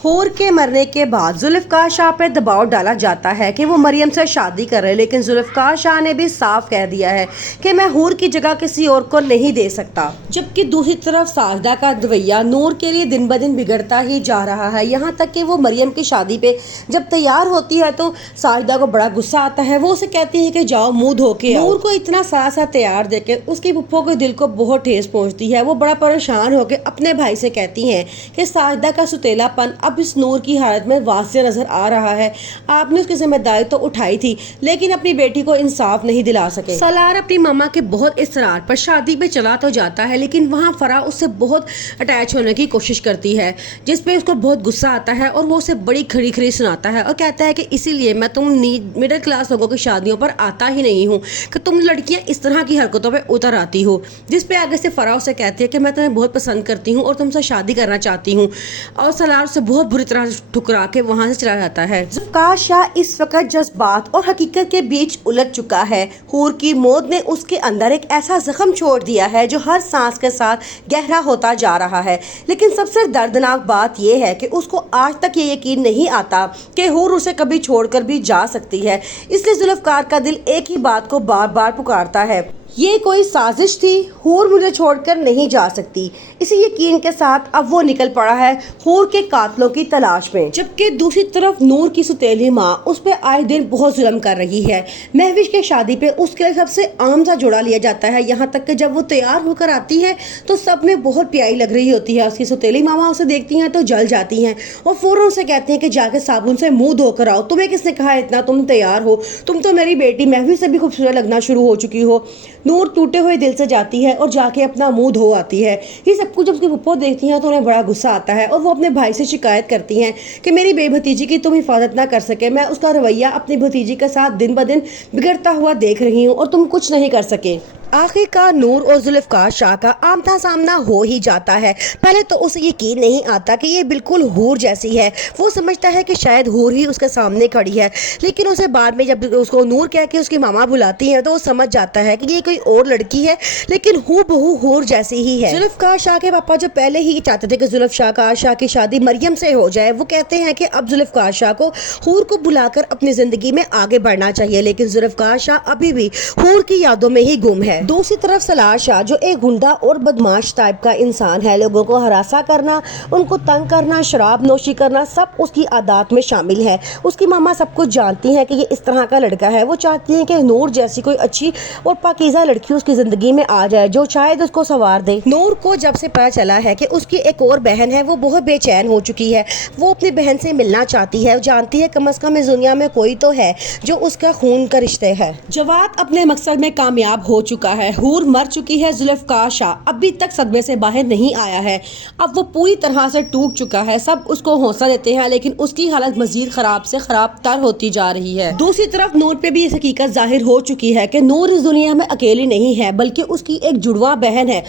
हूर के मरने के बाद जुल्फ़िकार शाह पर दबाव डाला जाता है कि वो मरियम से शादी करे, लेकिन जुल्फ़िकार शाह ने भी साफ कह दिया है कि मैं हूर की जगह किसी और को नहीं दे सकता। जबकि दूसरी तरफ साजिदा का रवैया नूर के लिए दिन ब दिन बिगड़ता ही जा रहा है। यहाँ तक कि वो मरियम की शादी पे जब तैयार होती है तो साजिदा को बड़ा गुस्सा आता है। वो उसे कहती है कि जाओ मुंह धो के आओ। नूर को इतना सारा सा तैयार देके उसकी फुप्पो के दिल को बहुत ठेस पहुँचती है। वो बड़ा परेशान होकर अपने भाई से कहती है कि साजिदा का सुतेलापन अब इस नूर की हालत में वाज़ेह नजर आ रहा है। आपने उसकी जिम्मेदारी तो उठाई थी, लेकिन अपनी बेटी को इंसाफ नहीं दिला सके। सलार अपनी मामा के बहुत इसरार पर शादी पे चला तो जाता है, लेकिन वहाँ फरा उससे बहुत अटैच होने की कोशिश करती है, जिस पे उसको बहुत गुस्सा आता है और वो उसे बड़ी खड़ी खड़ी सुनाता है और कहता है कि इसीलिए मैं तुम मिडिल क्लास लोगों की शादियों पर आता ही नहीं हूँ कि तुम लड़कियाँ इस तरह की हरकतों पर उतर आती हो। जिस पे आगे से फरा उसे कहती है कि मैं तुम्हें बहुत पसंद करती हूँ और तुमसे शादी करना चाहती हूँ, और सलार से बहुत बुरी तरह ठुकरा के वहाँ से चला जाता है। जुल्फ़िकार शाह इस वक्त जज्बात और हकीकत के बीच उलझ चुका है। हूर की मौत ने उसके अंदर एक ऐसा जख्म छोड़ दिया है जो हर सांस के साथ गहरा होता जा रहा है। लेकिन सबसे दर्दनाक बात यह है कि उसको आज तक ये यकीन नहीं आता कि हूर उसे कभी छोड़कर भी जा सकती है। इसलिए जुल्फ़िकार का दिल एक ही बात को बार बार पुकारता है, ये कोई साजिश थी, हूर मुझे छोड़कर नहीं जा सकती। इसी यकीन के साथ अब वो निकल पड़ा है हूर के कातलों की तलाश में। जबकि दूसरी तरफ नूर की सुतेली माँ उस पे आए दिन बहुत जुल्म कर रही है। महविश के शादी पे उसके लिए सबसे आम सा जोड़ा लिया जाता है। यहाँ तक कि जब वो तैयार होकर आती है तो सब में बहुत प्यारी लग रही होती है। उसकी सुतेली मामा उसे देखती हैं तो जल जाती हैं और फौरन उसे कहती हैं कि जाके साबुन से मुंह धोकर आओ। तुम्हें किसने कहा इतना, तुम तैयार हो, तुम तो मेरी बेटी महविश से भी खूबसूरत लगना शुरू हो चुकी हो। नूर टूटे हुए दिल से जाती है और जाके अपना मुंह धो आती है। ये सब कुछ जब उसकी फुप्पो देखती हैं तो उन्हें बड़ा गुस्सा आता है और वो अपने भाई से शिकायत करती हैं कि मेरी बेभतीजी की तुम हिफाजत ना कर सके, मैं उसका रवैया अपनी भतीजी के साथ दिन ब दिन बिगड़ता हुआ देख रही हूँ और तुम कुछ नहीं कर सके। आखिरकार नूर और जुल्फ़िकार शाह का आमना सामना हो ही जाता है। पहले तो उसे यकीन नहीं आता कि ये बिल्कुल हूर जैसी है। वो समझता है कि शायद हूर ही उसके सामने खड़ी है, लेकिन उसे बाद में जब उसको नूर कह के उसकी मामा बुलाती है तो वो समझ जाता है कि ये कोई और लड़की है, लेकिन हूबहू हूर जैसी ही है। जुल्फ़िकार शाह के पापा जो पहले ही चाहते थे कि जुल्फ़िकार शाह की शादी मरियम से हो जाए, वो कहते हैं कि अब जुल्फ़िकार शाह को हूर को बुलाकर अपनी जिंदगी में आगे बढ़ना चाहिए, लेकिन जुल्फ़िकार शाह अभी भी हूर की यादों में ही गुम है। दूसरी तरफ सलार शाह जो एक गुंडा और बदमाश टाइप का इंसान है, लोगों को हरासा करना, उनको तंग करना, शराब नोशी करना, सब उसकी आदत में शामिल है। उसकी मामा सब कुछ जानती हैं कि ये इस तरह का लड़का है। वो चाहती हैं कि नूर जैसी कोई अच्छी और पाकीज़ा लड़की उसकी जिंदगी में आ जाए जो शायद उसको संवार दे। नूर को जब से पता चला है कि उसकी एक और बहन है, वो बहुत बेचैन हो चुकी है। वो अपनी बहन से मिलना चाहती है, जानती है कम अज कम इस दुनिया में कोई तो है जो उसका खून का रिश्ते है। जवाद अपने मकसद में कामयाब हो चुका है। हूर मर चुकी है, जुल्फ़िकार शाह अभी तक सदमे से बाहर नहीं आया है। अब वो पूरी तरह से टूट चुका है। सब उसको हौसला देते हैं, लेकिन उसकी हालत मजीद खराब से खराब तर होती जा रही है। दूसरी तरफ नूर पे भी ये हकीकत जाहिर हो चुकी है कि नूर इस दुनिया में अकेली नहीं है, बल्कि उसकी एक जुड़वा बहन है